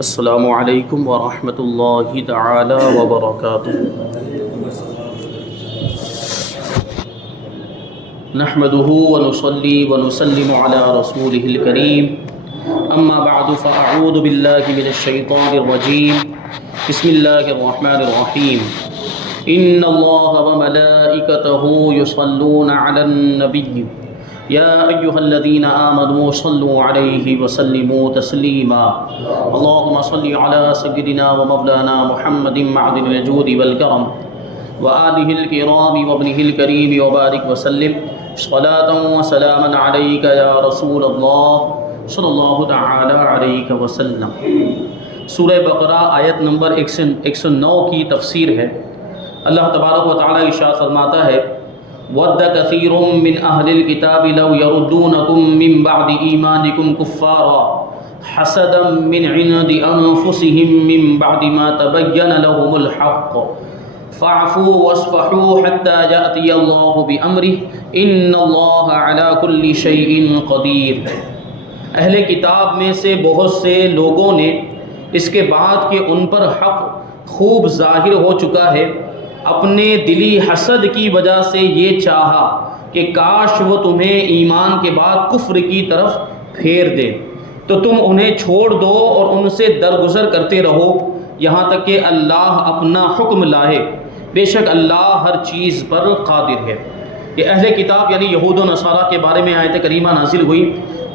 السلام علیکم ورحمۃ اللہ تعالی وبرکاتہ۔ نحمده ونصلي ونسلم على رسوله الكريم، اما بعد فاعوذ بالله من الشيطان الرجيم، بسم الله الرحمن الرحيم۔ ان الله وملائكته يصلون على النبي يا أيها الذين آمنوا صلوا عليه وسلموا تسليما، اللهم صل على سيدنا ومولانا محمد معدن الجود والكرم وآله الكرام وابنه الكريم وبارك وسلم صلاة وسلاما عليك يا رسول الله صلی اللہ تعالی علیہ وسلم۔ سورہ بقرہ آیت نمبر 109 کی تفسیر ہے۔ اللہ تبارک و تعالی ارشاد فرماتا ہے: وَدَّ كَثِيرٌ مِّنْ أَهْلِ الْكِتَابِ لَوْ يَرُدُّونَكُم مِّن بَعْدِ إِيمَانِكُمْ كُفَّارًا حَسَدًا مِّنْ عِندِ أَنفُسِهِم مِّن بَعْدِ مَا تَبَيَّنَ لَهُمُ الْحَقُّ فَاعْفُوا وَاصْفَحُوا حَتَّى يَأْتِيَ اللَّهُ بِأَمْرِهِ إِنَّ اللَّهَ عَلَى كُلِّ شَيْءٍ قَدِيرٌ۔ اہل کتاب میں سے بہت سے لوگوں نے اس کے بعد کہ ان پر حق خوب ظاہر ہو چکا ہے، اپنے دلی حسد کی وجہ سے یہ چاہا کہ کاش وہ تمہیں ایمان کے بعد کفر کی طرف پھیر دے، تو تم انہیں چھوڑ دو اور ان سے درگزر کرتے رہو یہاں تک کہ اللہ اپنا حکم لائے، بے شک اللہ ہر چیز پر قادر ہے۔ یہ اہل کتاب یعنی یہود و نصارہ کے بارے میں آیت کریمہ نازل ہوئی،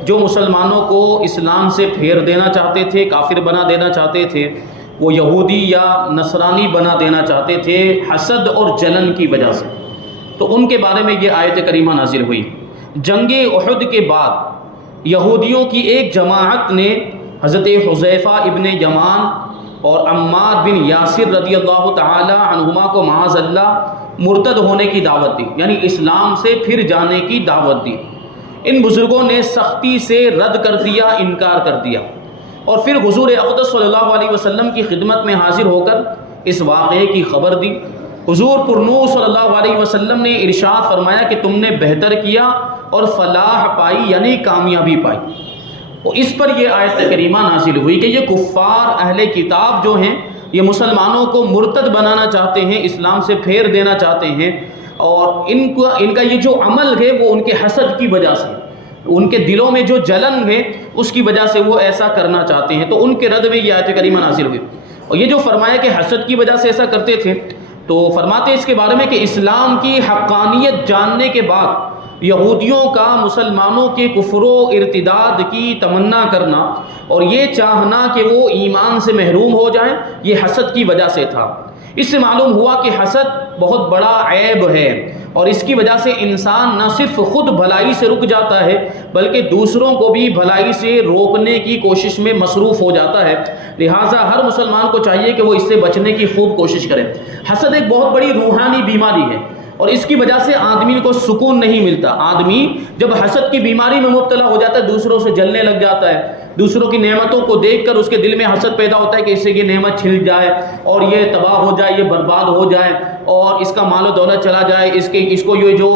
جو مسلمانوں کو اسلام سے پھیر دینا چاہتے تھے، کافر بنا دینا چاہتے تھے، وہ یہودی یا نصرانی بنا دینا چاہتے تھے حسد اور جلن کی وجہ سے۔ تو ان کے بارے میں یہ آیت کریمہ نازل ہوئی۔ جنگ احد کے بعد یہودیوں کی ایک جماعت نے حضرت حذیفہ ابن یمان اور عمار بن یاسر رضی اللہ تعالی عنہما کو معاذ اللہ مرتد ہونے کی دعوت دی، یعنی اسلام سے پھر جانے کی دعوت دی۔ ان بزرگوں نے سختی سے رد کر دیا، انکار کر دیا، اور پھر حضور اقدس صلی اللہ علیہ وسلم کی خدمت میں حاضر ہو کر اس واقعے کی خبر دی۔ حضور پرنور صلی اللہ علیہ وسلم نے ارشاد فرمایا کہ تم نے بہتر کیا اور فلاح پائی، یعنی کامیابی پائی۔ اور اس پر یہ آیت کریمہ نازل ہوئی کہ یہ کفار اہل کتاب جو ہیں یہ مسلمانوں کو مرتد بنانا چاہتے ہیں، اسلام سے پھیر دینا چاہتے ہیں، اور ان کا یہ جو عمل ہے وہ ان کے حسد کی وجہ سے، ان کے دلوں میں جو جلن ہے اس کی وجہ سے وہ ایسا کرنا چاہتے ہیں۔ تو ان کے رد میں یہ آیت کریمہ نازل ہوئی۔ اور یہ جو فرمایا کہ حسد کی وجہ سے ایسا کرتے تھے، تو فرماتے اس کے بارے میں کہ اسلام کی حقانیت جاننے کے بعد یہودیوں کا مسلمانوں کے کفر و ارتداد کی تمنا کرنا اور یہ چاہنا کہ وہ ایمان سے محروم ہو جائیں، یہ حسد کی وجہ سے تھا۔ اس سے معلوم ہوا کہ حسد بہت بڑا عیب ہے، اور اس کی وجہ سے انسان نہ صرف خود بھلائی سے رک جاتا ہے بلکہ دوسروں کو بھی بھلائی سے روکنے کی کوشش میں مصروف ہو جاتا ہے۔ لہٰذا ہر مسلمان کو چاہیے کہ وہ اس سے بچنے کی خوب کوشش کرے۔ حسد ایک بہت بڑی روحانی بیماری ہے، اور اس کی وجہ سے آدمی کو سکون نہیں ملتا۔ آدمی جب حسد کی بیماری میں مبتلا ہو جاتا ہے دوسروں سے جلنے لگ جاتا ہے، دوسروں کی نعمتوں کو دیکھ کر اس کے دل میں حسد پیدا ہوتا ہے کہ اس سے یہ نعمت چھن جائے اور یہ تباہ ہو جائے، یہ برباد ہو جائے، اور اس کا مال و دولت چلا جائے، اس کو یہ جو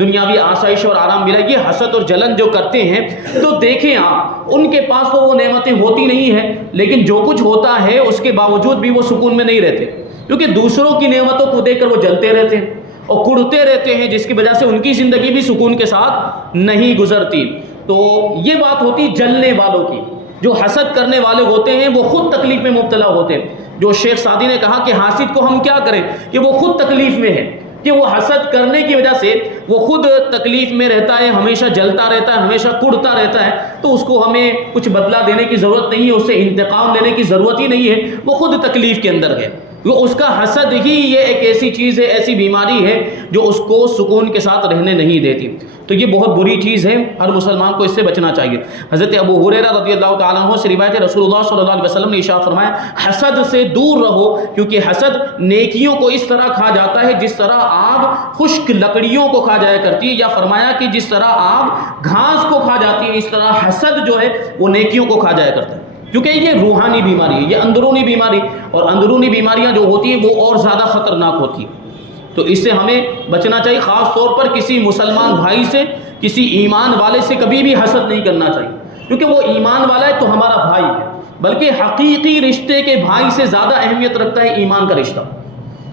دنیاوی آسائش اور آرام ملا۔ یہ حسد اور جلن جو کرتے ہیں تو دیکھیں آپ، ان کے پاس تو وہ نعمتیں ہوتی نہیں ہیں، لیکن جو کچھ ہوتا ہے اس کے باوجود بھی وہ سکون میں نہیں رہتے، کیونکہ دوسروں کی نعمتوں کو دیکھ کر وہ جلتے رہتے ہیں اور کڑتے رہتے ہیں، جس کی وجہ سے ان کی زندگی بھی سکون کے ساتھ نہیں گزرتی۔ تو یہ بات ہوتی جلنے والوں کی۔ جو حسد کرنے والے ہوتے ہیں وہ خود تکلیف میں مبتلا ہوتے ہیں۔ جو شیخ سعدی نے کہا کہ حاسد کو ہم کیا کریں کہ وہ خود تکلیف میں ہے، کہ وہ حسد کرنے کی وجہ سے وہ خود تکلیف میں رہتا ہے، ہمیشہ جلتا رہتا ہے، ہمیشہ کڑتا رہتا ہے، تو اس کو ہمیں کچھ بدلہ دینے کی ضرورت نہیں ہے، اس سے انتقام لینے کی ضرورت ہی نہیں ہے، وہ خود تکلیف کے اندر ہے۔ وہ اس کا حسد ہی یہ ایک ایسی چیز ہے، ایسی بیماری ہے جو اس کو سکون کے ساتھ رہنے نہیں دیتی۔ تو یہ بہت بری چیز ہے، ہر مسلمان کو اس سے بچنا چاہیے۔ حضرت ابو ہریرہ رضی اللہ تعالیٰ عنہ سے روایت ہے، رسول اللہ صلی اللہ علیہ وسلم نے ارشاد فرمایا حسد سے دور رہو، کیونکہ حسد نیکیوں کو اس طرح کھا جاتا ہے جس طرح آگ خشک لکڑیوں کو کھا جایا کرتی ہے، یا فرمایا کہ جس طرح آگ گھاس کو کھا جاتی ہے اس طرح حسد جو ہے وہ نیکیوں کو کھا جایا کرتا ہے۔ کیونکہ یہ روحانی بیماری ہے، یہ اندرونی بیماری، اور اندرونی بیماریاں جو ہوتی ہیں وہ اور زیادہ خطرناک ہوتی ہیں۔ تو اس سے ہمیں بچنا چاہیے، خاص طور پر کسی مسلمان بھائی سے، کسی ایمان والے سے کبھی بھی حسد نہیں کرنا چاہیے، کیونکہ وہ ایمان والا ہے تو ہمارا بھائی ہے، بلکہ حقیقی رشتے کے بھائی سے زیادہ اہمیت رکھتا ہے ایمان کا رشتہ،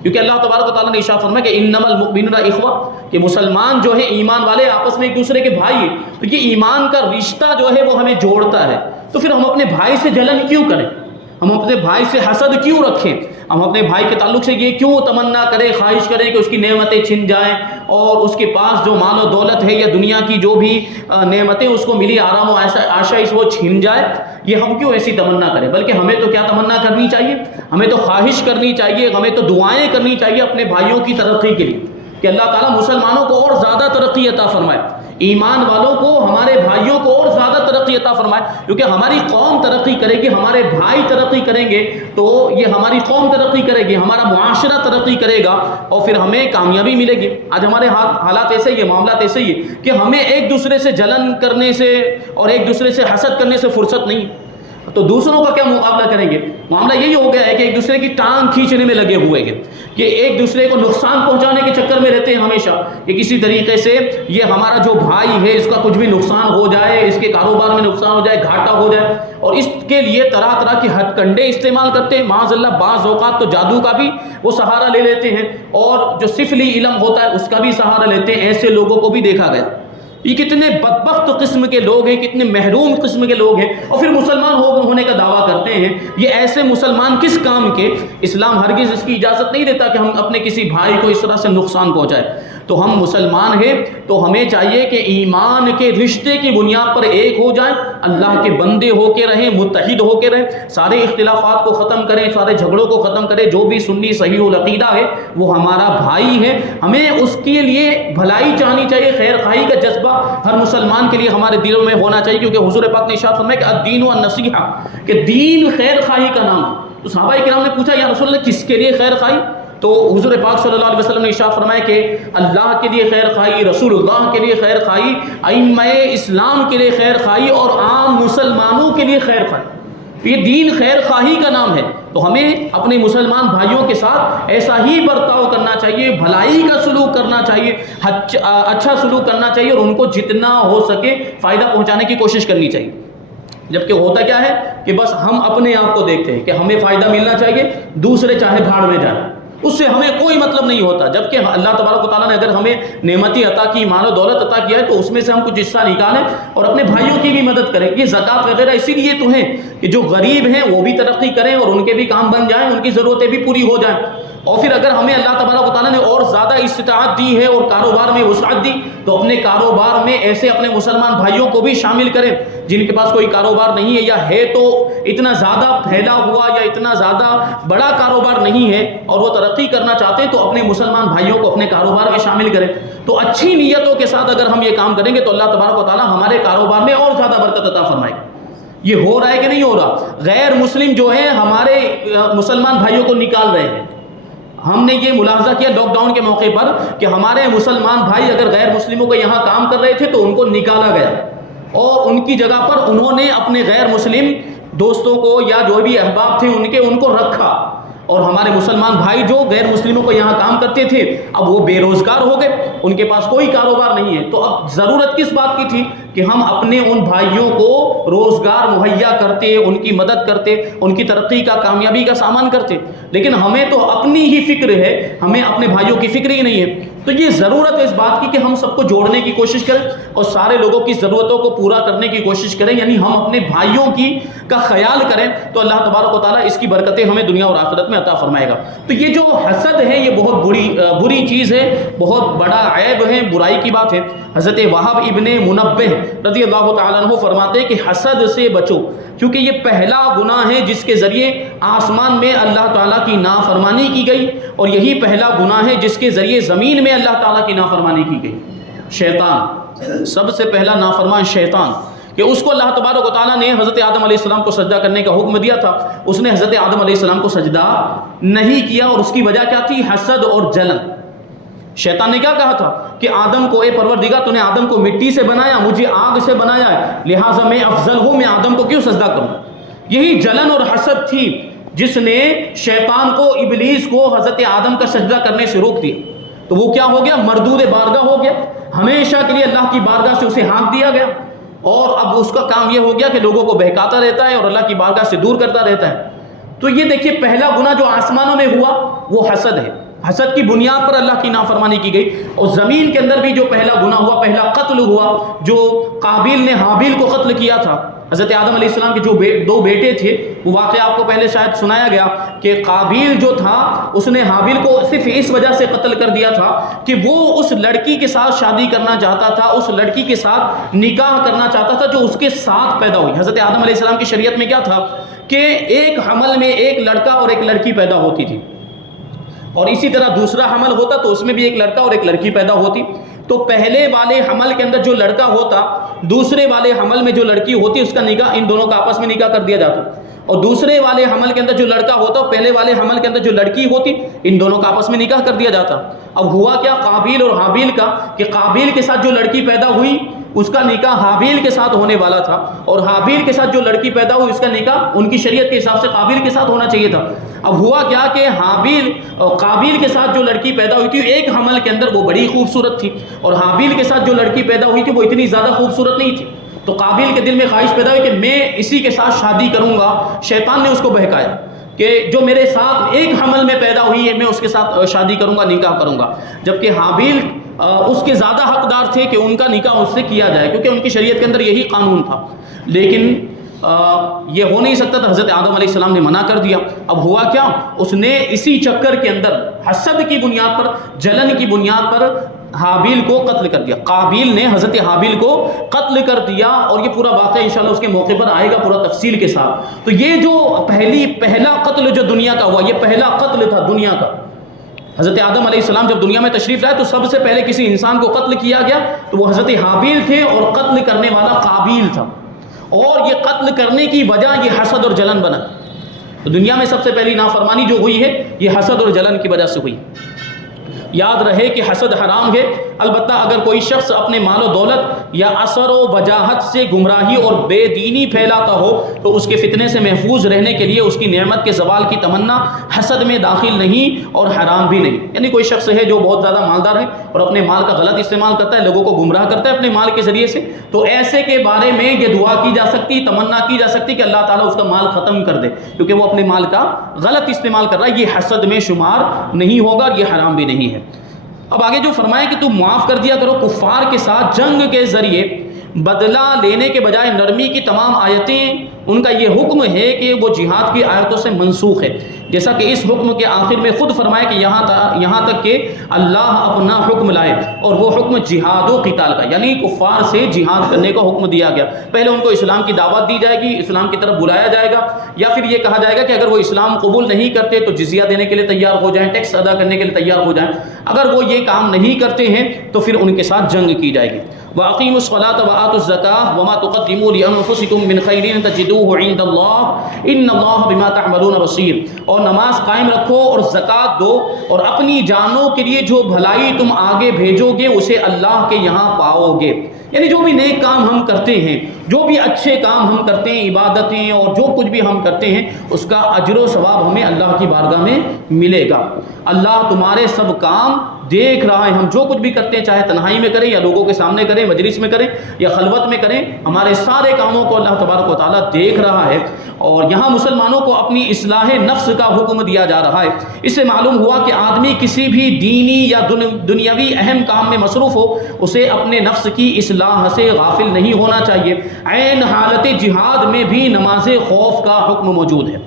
کیونکہ اللہ تبارک و تعالیٰ نے ارشاد فرمایا کہ انما المؤمنون اخوہ، کہ مسلمان جو ہے ایمان والے آپس میں ایک دوسرے کے بھائی ہیں، تو یہ ایمان کا رشتہ جو ہے وہ ہمیں جوڑتا ہے۔ تو پھر ہم اپنے بھائی سے جلن کیوں کریں، ہم اپنے بھائی سے حسد کیوں رکھیں، ہم اپنے بھائی کے تعلق سے یہ کیوں تمنا کریں، خواہش کریں کہ اس کی نعمتیں چھن جائیں اور اس کے پاس جو مال و دولت ہے یا دنیا کی جو بھی نعمتیں اس کو ملی، آرام و آشائش وہ چھن جائے، یہ ہم کیوں ایسی تمنا کریں؟ بلکہ ہمیں تو کیا تمنا کرنی چاہیے، ہمیں تو خواہش کرنی چاہیے، ہمیں تو دعائیں کرنی چاہیے اپنے بھائیوں کی ترقی کے لیے کہ اللہ تعالیٰ مسلمانوں کو اور زیادہ ترقی عطا فرمائے، ایمان والوں کو، ہمارے بھائیوں کو اور زیادہ ترقی عطا فرمائے، کیونکہ ہماری قوم ترقی کرے گی، ہمارے بھائی ترقی کریں گے تو یہ ہماری قوم ترقی کرے گی، ہمارا معاشرہ ترقی کرے گا اور پھر ہمیں کامیابی ملے گی۔ آج ہمارے حالات ایسے ہی ہیں، معاملات ایسے ہی ہیں کہ ہمیں ایک دوسرے سے جلن کرنے سے اور ایک دوسرے سے حسد کرنے سے فرصت نہیں، تو دوسروں کا کیا مقابلہ کریں گے؟ معاملہ یہی ہو گیا ہے کہ ایک دوسرے کی ٹانگ کھینچنے میں لگے ہوئے ہیں، کہ ایک دوسرے کو نقصان پہنچانے کے چکر میں رہتے ہیں ہمیشہ، کہ کسی طریقے سے یہ ہمارا جو بھائی ہے اس کا کچھ بھی نقصان ہو جائے، اس کے کاروبار میں نقصان ہو جائے، گھاٹا ہو جائے، اور اس کے لیے طرح طرح کی ہتھ کنڈے استعمال کرتے ہیں۔ معاذ اللہ بعض اوقات تو جادو کا بھی وہ سہارا لے لیتے ہیں، اور جو سفلی علم ہوتا ہے اس کا بھی سہارا لیتے ہیں۔ ایسے لوگوں کو بھی دیکھا گیا۔ یہ کتنے بدبخت قسم کے لوگ ہیں، کتنے محروم قسم کے لوگ ہیں، اور پھر مسلمان ہونے کا دعویٰ کرتے ہیں۔ یہ ایسے مسلمان کس کام کے؟ اسلام ہرگز اس کی اجازت نہیں دیتا کہ ہم اپنے کسی بھائی کو اس طرح سے نقصان پہنچائے۔ تو ہم مسلمان ہیں تو ہمیں چاہیے کہ ایمان کے رشتے کی بنیاد پر ایک ہو جائیں، اللہ کے بندے ہو کے رہیں، متحد ہو کے رہیں، سارے اختلافات کو ختم کریں، سارے جھگڑوں کو ختم کریں۔ جو بھی سنی صحیح العقیدہ ہے وہ ہمارا بھائی ہے، ہمیں اس کے لیے بھلائی چاہنی چاہیے، خیر خواہی کا جذبہ ہر مسلمان کے لیے ہمارے دلوں میں ہونا چاہیے، کیونکہ حضور پاک نے ارشاد فرمایا کہ الدین النصیحہ، کہ دین خیر خواہی کا نام ہے۔ تو صحابہ کرام نے پوچھا یا رسول اللہ کس کے لیے خیر خواہی؟ تو حضور پاک صلی اللہ علیہ وسلم نے ارشاد فرمایا کہ اللہ کے لیے خیر خواہی، رسول اللہ کے لیے خیر خواہی، ائمہ اسلام کے لیے خیر خواہی، اور عام مسلمانوں کے لیے خیر خواہی۔ یہ دین خیر خواہی کا نام ہے، تو ہمیں اپنے مسلمان بھائیوں کے ساتھ ایسا ہی برتاؤ کرنا چاہیے، بھلائی کا سلوک کرنا چاہیے، اچھا سلوک کرنا چاہیے، اور ان کو جتنا ہو سکے فائدہ پہنچانے کی کوشش کرنی چاہیے۔ جبکہ ہوتا کیا ہے کہ بس ہم اپنے آپ کو دیکھتے ہیں کہ ہمیں فائدہ ملنا چاہیے، دوسرے چاہے بھاڑ میں جائیں، اس سے ہمیں کوئی مطلب نہیں ہوتا۔ جبکہ اللہ تبارک و تعالیٰ نے اگر ہمیں نعمتی عطا کی، مال و دولت عطا کیا ہے، تو اس میں سے ہم کچھ حصہ نکالیں اور اپنے بھائیوں کی بھی مدد کریں۔ یہ زکوٰۃ وغیرہ اسی لیے تو ہیں کہ جو غریب ہیں وہ بھی ترقی کریں اور ان کے بھی کام بن جائیں، ان کی ضرورتیں بھی پوری ہو جائیں۔ اور پھر اگر ہمیں اللہ تبارک و تعالیٰ نے اور زیادہ استطاعت دی ہے اور کاروبار میں وسعت دی، تو اپنے کاروبار میں ایسے اپنے مسلمان بھائیوں کو بھی شامل کریں جن کے پاس کوئی کاروبار نہیں ہے، یا ہے تو اتنا زیادہ پھیلا ہوا یا اتنا زیادہ بڑا کاروبار نہیں ہے اور وہ ترقی کرنا چاہتے ہیں، تو اپنے مسلمان بھائیوں کو اپنے کاروبار میں شامل کریں۔ تو اچھی نیتوں کے ساتھ اگر ہم یہ کام کریں گے تو اللہ تبارک و تعالیٰ ہمارے کاروبار میں اور زیادہ برکت عطا فرمائے گا۔ یہ ہو رہا ہے کہ نہیں ہو رہا؟ غیر مسلم جو ہیں ہمارے مسلمان بھائیوں کو نکال رہے ہیں۔ ہم نے یہ ملاحظہ کیا لاک ڈاؤن کے موقع پر کہ ہمارے مسلمان بھائی اگر غیر مسلموں کو یہاں کام کر رہے تھے تو ان کو نکالا گیا، اور ان کی جگہ پر انہوں نے اپنے غیر مسلم دوستوں کو یا جو بھی احباب تھے ان کو رکھا، اور ہمارے مسلمان بھائی جو غیر مسلموں کو یہاں کام کرتے تھے اب وہ بے روزگار ہو گئے، ان کے پاس کوئی کاروبار نہیں ہے۔ تو اب ضرورت کس بات کی تھی کہ ہم اپنے ان بھائیوں کو روزگار مہیا کرتے، ان کی مدد کرتے، ان کی ترقی کا، کامیابی کا سامان کرتے، لیکن ہمیں تو اپنی ہی فکر ہے، ہمیں اپنے بھائیوں کی فکر ہی نہیں ہے۔ تو یہ ضرورت ہے اس بات کی کہ ہم سب کو جوڑنے کی کوشش کریں اور سارے لوگوں کی ضرورتوں کو پورا کرنے کی کوشش کریں، یعنی ہم اپنے بھائیوں کا خیال کریں، تو اللہ تبارک و تعالیٰ اس کی برکتیں ہمیں دنیا اور آخرت میں عطا فرمائے گا۔ تو یہ جو حسد ہے یہ بہت بری چیز ہے، بہت بڑا عیب ہے، برائی کی بات ہے۔ حضرت وہب ابن منبہ رضی اللہ تعالیٰ عنہ فرماتے ہیں کہ حسد سے بچو، کیونکہ یہ پہلا گناہ ہے جس کے ذریعے آسمان میں اللہ تعالیٰ کی نافرمانی کی گئی، اور یہی پہلا گناہ ہے جس کے ذریعے زمین میں اللہ تعالیٰ کی نافرمانی کی گئی۔ شیطان، سب سے پہلا نافرمان شیطان، کہ اس کو اللہ تبارک و تعالیٰ نے حضرت آدم علیہ السلام کو سجدہ کرنے کا حکم دیا تھا، اس نے حضرت آدم علیہ السلام کو سجدہ نہیں کیا، اور اس کی وجہ کیا تھی؟ حسد اور جلن۔ شیطان نے کیا کہا تھا کہ آدم کو، اے پروردگار تو نے آدم کو مٹی سے بنایا، مجھے آگ سے بنایا ہے، لہٰذا میں افضل ہوں، میں آدم کو کیوں سجدہ کروں؟ یہی جلن اور حسد تھی جس نے شیطان کو، ابلیس کو حضرت آدم کا سجدہ کرنے سے روک دیا۔ تو وہ کیا ہو گیا؟ مردود بارگاہ ہو گیا، ہمیشہ کے لیے اللہ کی بارگاہ سے اسے ہانک دیا گیا، اور اب اس کا کام یہ ہو گیا کہ لوگوں کو بہکاتا رہتا ہے اور اللہ کی بارگاہ سے دور کرتا رہتا ہے۔ تو یہ دیکھیے پہلا گناہ جو آسمانوں میں ہوا وہ حسد ہے، حسد کی بنیاد پر اللہ کی نافرمانی کی گئی۔ اور زمین کے اندر بھی جو پہلا گناہ ہوا، پہلا قتل ہوا، جو قابیل نے حابیل کو قتل کیا تھا۔ حضرت آدم علیہ السلام کے جو دو بیٹے تھے، وہ واقعہ آپ کو پہلے شاید سنایا گیا کہ قابیل جو تھا اس نے حابیل کو صرف اس وجہ سے قتل کر دیا تھا کہ وہ اس لڑکی کے ساتھ شادی کرنا چاہتا تھا، اس لڑکی کے ساتھ نکاح کرنا چاہتا تھا جو اس کے ساتھ پیدا ہوئی۔ حضرت آدم علیہ السلام کی شریعت میں کیا تھا کہ ایک حمل میں ایک لڑکا اور ایک لڑکی پیدا ہوتی تھی، اور اسی طرح دوسرا حمل ہوتا تو اس میں بھی ایک لڑکا اور ایک لڑکی پیدا ہوتی۔ تو پہلے والے حمل کے اندر جو لڑکا ہوتا، دوسرے والے حمل میں جو لڑکی ہوتی، اس کا نکاح ان دونوں کا آپس میں نکاح کر دیا جاتا، اور دوسرے والے حمل کے اندر جو لڑکا ہوتا اور پہلے والے حمل کے اندر جو لڑکی ہوتی، ان دونوں کا آپس میں نکاح کر دیا جاتا۔ اب ہوا کیا قابیل اور حابیل کا کہ قابیل کے ساتھ جو لڑکی پیدا ہوئی اس کا نکاح حابیل کے ساتھ ہونے والا تھا، اور حابیل کے ساتھ جو لڑکی پیدا ہوئی اس کا نکاح ان کی شریعت کے حساب سے قابیل کے ساتھ ہونا چاہیے تھا۔ اب ہوا کیا کہ حابیل اور قابیل کے ساتھ جو لڑکی پیدا ہوئی تھی ایک حمل کے اندر وہ بڑی خوبصورت تھی، اور حابیل کے ساتھ جو لڑکی پیدا ہوئی تھی وہ اتنی زیادہ خوبصورت نہیں تھی۔ تو قابیل کے دل میں خواہش پیدا ہوئی کہ میں اسی کے ساتھ شادی کروں گا۔ شیطان نے اس کو بہکایا کہ جو میرے ساتھ ایک حمل میں پیدا ہوئی ہے میں اس کے ساتھ شادی کروں گا، نکاح کروں گا، جبکہ حابیل اس کے زیادہ حقدار تھے کہ ان کا نکاح اس سے کیا جائے، کیونکہ ان کی شریعت کے اندر یہی قانون تھا۔ لیکن یہ ہو نہیں سکتا تھا، حضرت آدم علیہ السلام نے منع کر دیا۔ اب ہوا کیا، اس نے اسی چکر کے اندر حسد کی بنیاد پر، جلن کی بنیاد پر حابیل کو قتل کر دیا۔ قابیل نے حضرت حابیل کو قتل کر دیا، اور یہ پورا واقعہ انشاءاللہ اس کے موقع پر آئے گا پورا تفصیل کے ساتھ۔ تو یہ جو پہلا قتل جو دنیا کا ہوا، یہ پہلا قتل تھا دنیا کا۔ حضرت آدم علیہ السلام جب دنیا میں تشریف لائے تو سب سے پہلے کسی انسان کو قتل کیا گیا تو وہ حضرت حابیل تھے، اور قتل کرنے والا قابیل تھا، اور یہ قتل کرنے کی وجہ یہ حسد اور جلن بنا۔ تو دنیا میں سب سے پہلی نافرمانی جو ہوئی ہے یہ حسد اور جلن کی وجہ سے ہوئی۔ یاد رہے کہ حسد حرام ہے، البتہ اگر کوئی شخص اپنے مال و دولت یا اثر و وجاہت سے گمراہی اور بے دینی پھیلاتا ہو تو اس کے فتنے سے محفوظ رہنے کے لیے اس کی نعمت کے زوال کی تمنا حسد میں داخل نہیں اور حرام بھی نہیں۔ یعنی کوئی شخص ہے جو بہت زیادہ مالدار ہے اور اپنے مال کا غلط استعمال کرتا ہے، لوگوں کو گمراہ کرتا ہے اپنے مال کے ذریعے سے، تو ایسے کے بارے میں یہ دعا کی جا سکتی، تمنا کی جا سکتی کہ اللہ تعالیٰ اس کا مال ختم کر دے، کیونکہ وہ اپنے مال کا غلط استعمال کر رہا ہے۔ یہ حسد میں شمار نہیں ہوگا، یہ حرام بھی نہیں ہے۔ اب آگے جو فرمایا کہ تم معاف کر دیا کرو کفار کے ساتھ جنگ کے ذریعے، بدلہ لینے کے بجائے نرمی کی تمام آیتیں ان کا یہ حکم ہے کہ وہ جہاد کی آیتوں سے منسوخ ہے، جیسا کہ اس حکم کے آخر میں خود فرمایا کہ یہاں تک کہ اللہ اپنا حکم لائے، اور وہ حکم جہاد و قتال کا، یعنی کفار سے جہاد کرنے کا حکم دیا گیا۔ پہلے ان کو اسلام کی دعوت دی جائے گی، اسلام کی طرف بلایا جائے گا، یا پھر یہ کہا جائے گا کہ اگر وہ اسلام قبول نہیں کرتے تو جزیہ دینے کے لیے تیار ہو جائیں، ٹیکس ادا کرنے کے لیے تیار ہو جائیں۔ اگر وہ یہ کام نہیں کرتے ہیں تو پھر ان کے ساتھ جنگ کی جائے گی۔ وَأَقِيمُوا الصَّلَاةَ وَآتُوا الزَّكَاةَ وَمَا تُقَدِّمُوا لِأَنفُسِكُم مِّن خَيْرٍ تَجِدُوهُ عِندَ اللَّهِ إِنَّ اللَّهَ بِمَا تَعْمَلُونَ بَصِيرٌ، اور نماز قائم رکھو اور زکوٰۃ دو، اور اپنی جانوں کے لیے جو بھلائی تم آگے بھیجو گے اسے اللہ کے یہاں پاؤ گے۔ یعنی جو بھی نیک کام ہم کرتے ہیں، جو بھی اچھے کام ہم کرتے ہیں، عبادتیں اور جو کچھ بھی ہم کرتے ہیں، اس کا اجر و ثواب ہمیں اللہ کی بارگاہ میں ملے گا۔ اللہ تمہارے سب کام دیکھ رہا ہے، ہم جو کچھ بھی کرتے ہیں، چاہے تنہائی میں کریں یا لوگوں کے سامنے کریں، مجلس میں کریں یا خلوت میں کریں، ہمارے سارے کاموں کو اللہ تبارک و تعالیٰ دیکھ رہا ہے۔ اور یہاں مسلمانوں کو اپنی اصلاح نفس کا حکم دیا جا رہا ہے۔ اس سے معلوم ہوا کہ آدمی کسی بھی دینی یا دنیاوی اہم کام میں مصروف ہو، اسے اپنے نفس کی اصلاح سے غافل نہیں ہونا چاہیے۔ عین حالت جہاد میں بھی نماز خوف کا حکم موجود ہے۔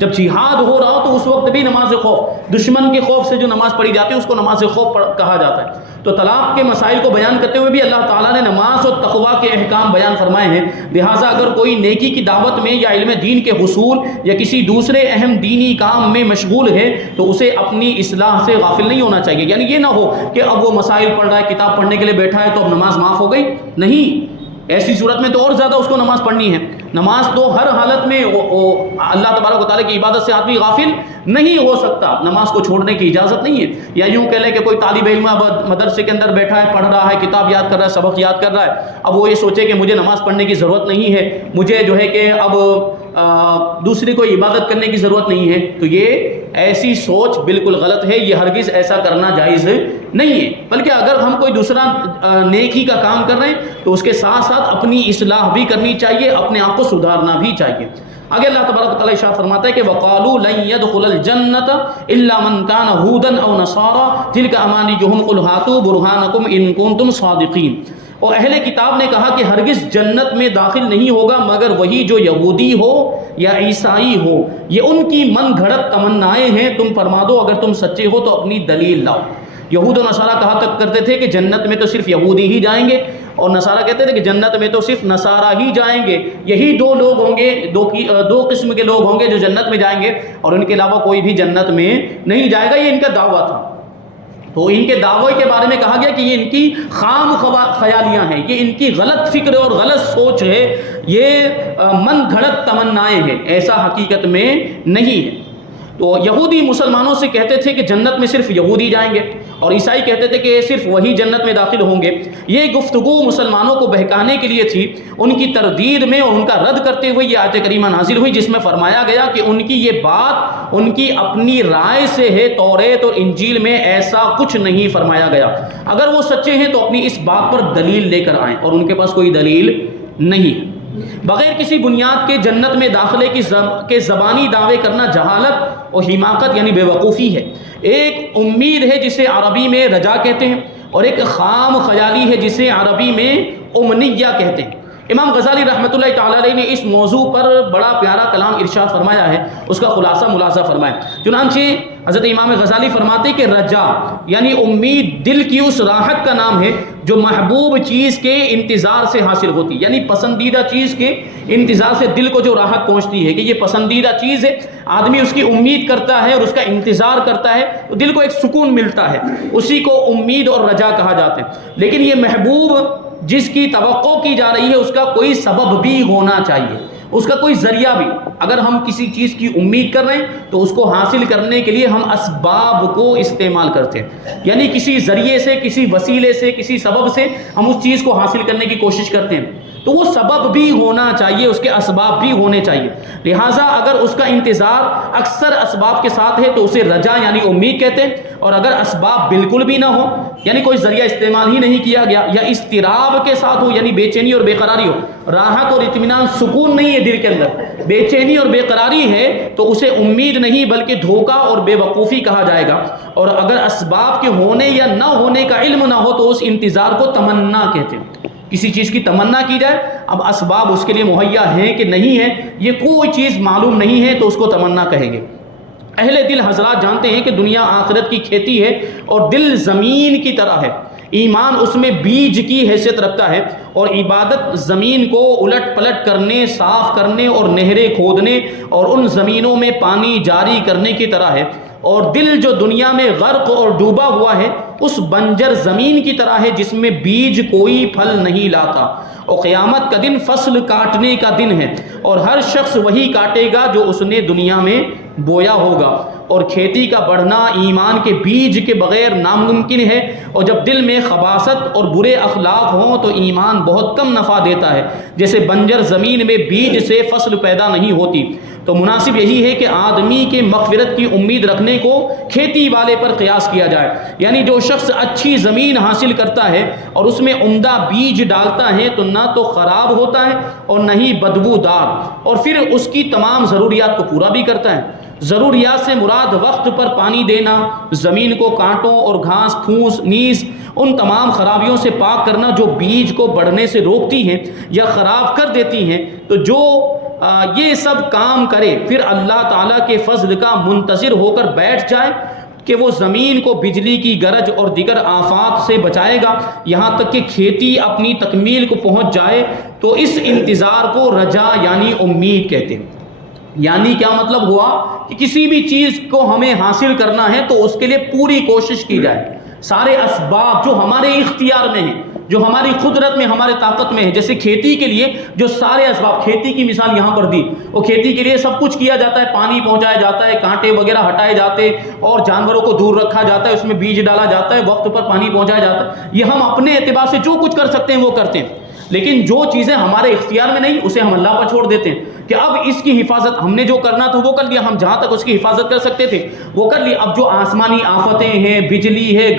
جب جہاد ہو رہا ہو تو اس وقت بھی نماز خوف، دشمن کے خوف سے جو نماز پڑھی جاتی ہے اس کو نماز خوف کہا جاتا ہے۔ تو طلاق کے مسائل کو بیان کرتے ہوئے بھی اللہ تعالیٰ نے نماز اور تقویٰ کے احکام بیان فرمائے ہیں۔ لہٰذا اگر کوئی نیکی کی دعوت میں یا علم دین کے حصول یا کسی دوسرے اہم دینی کام میں مشغول ہے تو اسے اپنی اصلاح سے غافل نہیں ہونا چاہیے۔ یعنی یہ نہ ہو کہ اب وہ مسائل پڑھ رہا ہے، کتاب پڑھنے کے لیے بیٹھا ہے تو اب نماز معاف ہو گئی، نہیں، ایسی صورت میں تو اور زیادہ اس کو نماز پڑھنی ہے۔ نماز تو ہر حالت میں اللہ تبارک و تعالیٰ کی عبادت سے آدمی غافل نہیں ہو سکتا، نماز کو چھوڑنے کی اجازت نہیں ہے۔ یا یوں کہہ لیں کہ کوئی طالب علم اب مدرسے کے اندر بیٹھا ہے، پڑھ رہا ہے، کتاب یاد کر رہا ہے، سبق یاد کر رہا ہے، اب وہ یہ سوچے کہ مجھے نماز پڑھنے کی ضرورت نہیں ہے، مجھے جو ہے کہ اب دوسری کوئی عبادت کرنے کی ضرورت نہیں ہے، تو یہ ایسی سوچ بالکل غلط ہے، یہ ہرگز ایسا کرنا جائز نہیں ہے۔ بلکہ اگر ہم کوئی دوسرا نیکی کا کام کر رہے ہیں تو اس کے ساتھ ساتھ اپنی اصلاح بھی کرنی چاہیے، اپنے آپ کو سدھارنا بھی چاہیے۔ آگے اللہ تبارک و تعالیٰ ارشاد فرماتا ہے کہ وَقَالُوا لَن يَدْخُلَ الْجَنَّةَ إِلَّا مَنْ كَانَ هُودًا أَوْ نَصَارَىٰ تِلْكَ أَمَانِيُّهُمْ قُلْ هَاتُوا بُرْهَانَكُمْ إِن كُنتُمْ صَادِقِينَ۔ اور اہل کتاب نے کہا کہ ہرگز جنت میں داخل نہیں ہوگا مگر وہی جو یہودی ہو یا عیسائی ہو، یہ ان کی من گھڑت تمنائیں ہیں، تم فرما دو اگر تم سچے ہو تو اپنی دلیل لاؤ۔ یہود و نصارہ کہا کرتے تھے کہ جنت میں تو صرف یہودی ہی جائیں گے، اور نصارہ کہتے تھے کہ جنت میں تو صرف نصارہ ہی جائیں گے، یہی دو لوگ ہوں گے، دو قسم کے لوگ ہوں گے جو جنت میں جائیں گے، اور ان کے علاوہ کوئی بھی جنت میں نہیں جائے گا۔ یہ ان کا دعویٰ تھا۔ تو ان کے دعوے کے بارے میں کہا گیا کہ یہ ان کی خام خیالیاں ہیں، یہ ان کی غلط فکر اور غلط سوچ ہے، یہ من گھڑت تمنائیں ہیں، ایسا حقیقت میں نہیں ہے۔ تو یہودی مسلمانوں سے کہتے تھے کہ جنت میں صرف یہودی جائیں گے، اور عیسائی کہتے تھے کہ صرف وہی جنت میں داخل ہوں گے۔ یہ گفتگو مسلمانوں کو بہکانے کے لیے تھی، ان کی تردید میں اور ان کا رد کرتے ہوئے یہ آیت کریمہ نازل ہوئی، جس میں فرمایا گیا کہ ان کی یہ بات ان کی اپنی رائے سے ہے، توریت اور انجیل میں ایسا کچھ نہیں فرمایا گیا۔ اگر وہ سچے ہیں تو اپنی اس بات پر دلیل لے کر آئیں، اور ان کے پاس کوئی دلیل نہیں۔ بغیر کسی بنیاد کے جنت میں داخلے کے زبانی دعوے کرنا جہالت اور حماقت یعنی بے وقوفی ہے۔ ایک امید ہے جسے عربی میں رجا کہتے ہیں، اور ایک خام خیالی ہے جسے عربی میں امنیہ کہتے ہیں۔ امام غزالی رحمۃ اللہ تعالی علیہ نے اس موضوع پر بڑا پیارا کلام ارشاد فرمایا ہے، اس کا خلاصہ ملاحظہ فرمائیں۔ چنانچہ حضرت امام غزالی فرماتے کہ رجا یعنی امید دل کی اس راحت کا نام ہے جو محبوب چیز کے انتظار سے حاصل ہوتی، یعنی پسندیدہ چیز کے انتظار سے دل کو جو راحت پہنچتی ہے کہ یہ پسندیدہ چیز ہے، آدمی اس کی امید کرتا ہے اور اس کا انتظار کرتا ہے تو دل کو ایک سکون ملتا ہے، اسی کو امید اور رجا کہا جاتا ہے۔ لیکن یہ محبوب جس کی توقع کی جا رہی ہے اس کا کوئی سبب بھی ہونا چاہیے، اس کا کوئی ذریعہ بھی۔ اگر ہم کسی چیز کی امید کر رہے ہیں تو اس کو حاصل کرنے کے لیے ہم اسباب کو استعمال کرتے ہیں، یعنی کسی ذریعے سے، کسی وسیلے سے، کسی سبب سے ہم اس چیز کو حاصل کرنے کی کوشش کرتے ہیں، تو وہ سبب بھی ہونا چاہیے، اس کے اسباب بھی ہونے چاہیے۔ لہٰذا اگر اس کا انتظار اکثر اسباب کے ساتھ ہے تو اسے رجا یعنی امید کہتے ہیں، اور اگر اسباب بالکل بھی نہ ہو یعنی کوئی ذریعہ استعمال ہی نہیں کیا گیا، یا اضطراب کے ساتھ ہو یعنی بے چینی اور بے قراری ہو، راحت اور اطمینان، سکون نہیں ہے دل کے اندر، بے چینی اور بے قراری ہے، تو اسے امید نہیں بلکہ دھوکہ اور بے وقوفی کہا جائے گا۔ اور اگر اسباب کے ہونے یا نہ ہونے کا علم نہ ہو تو اس انتظار کو تمنا کہتے ہیں۔ کسی چیز کی تمنا کی جائے، اب اسباب اس کے لیے مہیا ہیں کہ نہیں ہیں یہ کوئی چیز معلوم نہیں ہے تو اس کو تمنا کہیں گے۔ اہل دل حضرات جانتے ہیں کہ دنیا آخرت کی کھیتی ہے اور دل زمین کی طرح ہے، ایمان اس میں بیج کی حیثیت رکھتا ہے، اور عبادت زمین کو الٹ پلٹ کرنے، صاف کرنے اور نہریں کھودنے اور ان زمینوں میں پانی جاری کرنے کی طرح ہے، اور دل جو دنیا میں غرق اور ڈوبا ہوا ہے اس بنجر زمین کی طرح ہے جس میں بیج کوئی پھل نہیں لاتا، اور قیامت کا دن فصل کاٹنے کا دن ہے، اور ہر شخص وہی کاٹے گا جو اس نے دنیا میں بویا ہوگا، اور کھیتی کا بڑھنا ایمان کے بیج کے بغیر ناممکن ہے، اور جب دل میں خباثت اور برے اخلاق ہوں تو ایمان بہت کم نفع دیتا ہے، جیسے بنجر زمین میں بیج سے فصل پیدا نہیں ہوتی۔ تو مناسب یہی ہے کہ آدمی کے مغفرت کی امید رکھنے کو کھیتی والے پر قیاس کیا جائے، یعنی جو شخص اچھی زمین حاصل کرتا ہے اور اس میں عمدہ بیج ڈالتا ہے تو نہ تو خراب ہوتا ہے اور نہ ہی بدبودار، اور پھر اس کی تمام ضروریات کو پورا بھی کرتا ہے۔ ضروریات سے مراد وقت پر پانی دینا، زمین کو کانٹوں اور گھاس پھوس نیز ان تمام خرابیوں سے پاک کرنا جو بیج کو بڑھنے سے روکتی ہیں یا خراب کر دیتی ہیں۔ تو جو یہ سب کام کرے پھر اللہ تعالیٰ کے فضل کا منتظر ہو کر بیٹھ جائے کہ وہ زمین کو بجلی کی گرج اور دیگر آفات سے بچائے گا یہاں تک کہ کھیتی اپنی تکمیل کو پہنچ جائے، تو اس انتظار کو رجا یعنی امید کہتے ہیں۔ یعنی کیا مطلب ہوا کہ کسی بھی چیز کو ہمیں حاصل کرنا ہے تو اس کے لیے پوری کوشش کی جائے، سارے اسباب جو ہمارے اختیار میں ہیں، جو ہماری قدرت میں، ہمارے طاقت میں ہے، جیسے کھیتی کے لیے جو سارے اسباب، کھیتی کی مثال یہاں پر دی، وہ کھیتی کے لیے سب کچھ کیا جاتا ہے، پانی پہنچایا جاتا ہے، کانٹے وغیرہ ہٹائے جاتے اور جانوروں کو دور رکھا جاتا ہے، اس میں بیج ڈالا جاتا ہے، وقت پر پانی پہنچایا جاتا ہے، یہ ہم اپنے اعتبار سے جو کچھ کر سکتے ہیں وہ کرتے ہیں، لیکن جو چیزیں ہمارے اختیار میں نہیں اسے ہم اللہ پر چھوڑ دیتے ہیں۔ کہ اب اس کی حفاظت ہم نے جو کرنا تھا وہ کر لیا، ہم جہاں تک اس کی حفاظت کر سکتے تھے وہ کر لی، اب جو آسمانی آفتیں ہیں، بجلی ہے،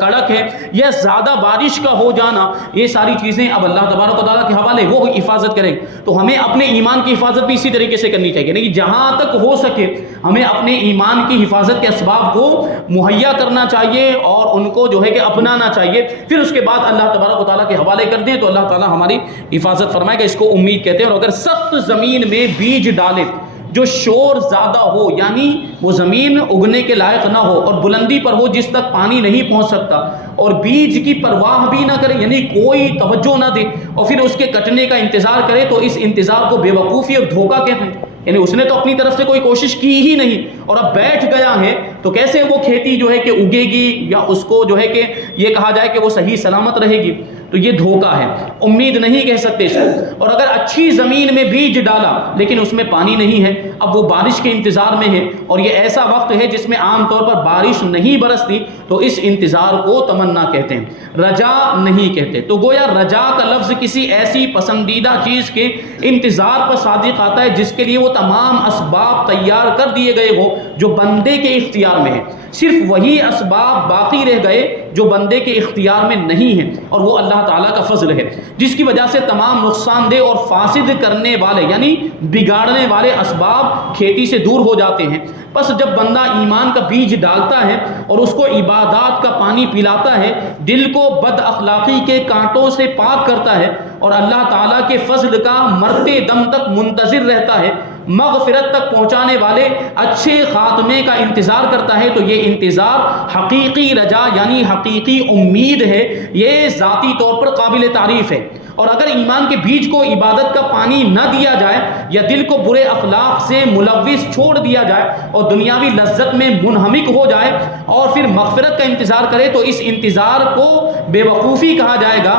کڑک ہے، یا زیادہ بارش کا ہو جانا، یہ ساری چیزیں اب اللہ تبارک و تعالیٰ کے حوالے، وہ حفاظت کریں۔ تو ہمیں اپنے ایمان کی حفاظت بھی اسی طریقے سے کرنی چاہیے، نہیں جہاں تک ہو سکے ہمیں اپنے ایمان کی حفاظت کے اسباب کو مہیا کرنا چاہیے اور ان کو جو ہے کہ اپنانا چاہیے، پھر اس کے بعد اللہ تبارک و تعالیٰ کے حوالے کر دیں تو اللہ تعالیٰ ہماری حفاظت فرمائے گا۔ اس کو امید کہتے ہیں۔ اور اگر سخت زمین میں بیج ڈالے جو شور زیادہ ہو، یعنی وہ زمین اگنے کے لائق نہ ہو اور بلندی پر ہو جس تک پانی نہیں پہنچ سکتا، اور بیج کی پرواہ بھی نہ کرے، یعنی کوئی توجہ نہ دے، اور پھر اس کے کٹنے کا انتظار کرے، تو اس انتظار کو بے وقوفی اور دھوکہ کہتے ہیں۔ یعنی اس نے تو اپنی طرف سے کوئی کوشش کی ہی نہیں اور اب بیٹھ گیا ہے، تو کیسے وہ کھیتی جو ہے کہ اگے گی یا اس کو جو ہے کہ یہ کہا جائے کہ وہ صحیح سلامت رہے گی؟ تو یہ دھوکہ ہے، امید نہیں کہہ سکتے اس کو۔ اور اگر اچھی زمین میں بیج ڈالا لیکن اس میں پانی نہیں ہے، اب وہ بارش کے انتظار میں ہے، اور یہ ایسا وقت ہے جس میں عام طور پر بارش نہیں برستی، تو اس انتظار کو تمنا کہتے ہیں، رجا نہیں کہتے۔ تو گویا رجا کا لفظ کسی ایسی پسندیدہ چیز کے انتظار پر صادق آتا ہے جس کے لیے وہ تمام اسباب تیار کر دیے گئے ہو جو بندے کے اختیار میں ہے، صرف وہی اسباب باقی رہ گئے جو بندے کے اختیار میں نہیں ہیں، اور وہ اللہ تعالیٰ کا فضل ہے، جس کی وجہ سے تمام نقصان دہ اور فاسد کرنے والے یعنی بگاڑنے والے اسباب کھیتی سے دور ہو جاتے ہیں۔ پس جب بندہ ایمان کا بیج ڈالتا ہے اور اس کو عبادات کا پانی پلاتا ہے، دل کو بد اخلاقی کے کانٹوں سے پاک کرتا ہے اور اللہ تعالیٰ کے فضل کا مرتے دم تک منتظر رہتا ہے، مغفرت تک پہنچانے والے اچھے خاتمے کا انتظار کرتا ہے، تو یہ انتظار حقیقی رجا یعنی حقیقی امید ہے، یہ ذاتی طور پر قابل تعریف ہے۔ اور اگر ایمان کے بیج کو عبادت کا پانی نہ دیا جائے یا دل کو برے اخلاق سے ملوث چھوڑ دیا جائے اور دنیاوی لذت میں منہمک ہو جائے اور پھر مغفرت کا انتظار کرے، تو اس انتظار کو بے وقوفی کہا جائے گا۔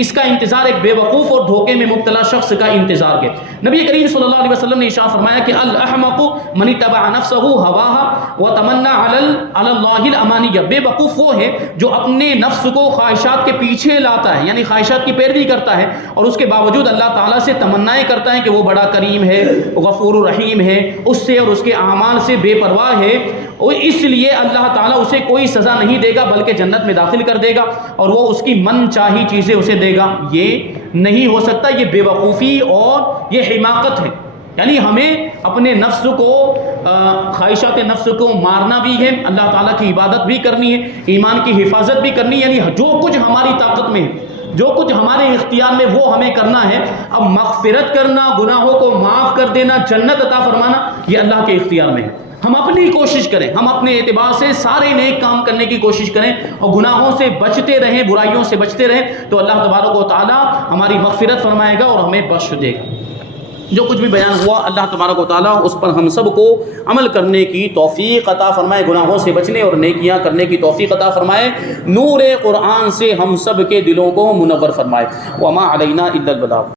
اس کا انتظار ایک بے وقوف اور دھوکے میں مبتلا شخص کا انتظار ہے۔ نبی کریم صلی اللہ علیہ وسلم نے ارشاد فرمایا کہ الاحمق من اتبع نفسه هواها وتمنى على الله الاماني، بے وقوف وہ ہے جو اپنے نفس کو خواہشات کے پیچھے لاتا ہے، یعنی خواہشات کی پیروی کرتا ہے، اور اس کے باوجود اللہ تعالیٰ سے تمنائیں کرتا ہے کہ وہ بڑا کریم ہے، غفور رحیم ہے، اس سے اور اس کے اعمال سے بے پرواہ ہے، اور اس لیے اللہ تعالیٰ اسے کوئی سزا نہیں دے گا بلکہ جنت میں داخل کر دے گا اور وہ اس کی من چاہی چیزیں اسے دے گا۔ یہ نہیں ہو سکتا، یہ بے وقوفی اور یہ حماقت ہے۔ یعنی ہمیں اپنے نفس کو خواہشات نفس کو مارنا بھی ہے، اللہ تعالیٰ کی عبادت بھی کرنی ہے، ایمان کی حفاظت بھی کرنی ہے، یعنی جو کچھ ہماری طاقت میں ہے، جو کچھ ہمارے اختیار میں وہ ہمیں کرنا ہے۔ اب مغفرت کرنا، گناہوں کو معاف کر دینا، جنت عطا فرمانا، یہ اللہ کے اختیار میں ہے۔ ہم اپنی کوشش کریں، ہم اپنے اعتبار سے سارے نیک کام کرنے کی کوشش کریں اور گناہوں سے بچتے رہیں، برائیوں سے بچتے رہیں، تو اللہ تبارک و تعالیٰ ہماری مغفرت فرمائے گا اور ہمیں بخش دے گا۔ جو کچھ بھی بیان ہوا اللہ تبارک و تعالیٰ اس پر ہم سب کو عمل کرنے کی توفیق عطا فرمائے، گناہوں سے بچنے اور نیکیاں کرنے کی توفیق عطا فرمائے، نور قرآن سے ہم سب کے دلوں کو منور فرمائے۔ وما علینا الا البلاغ۔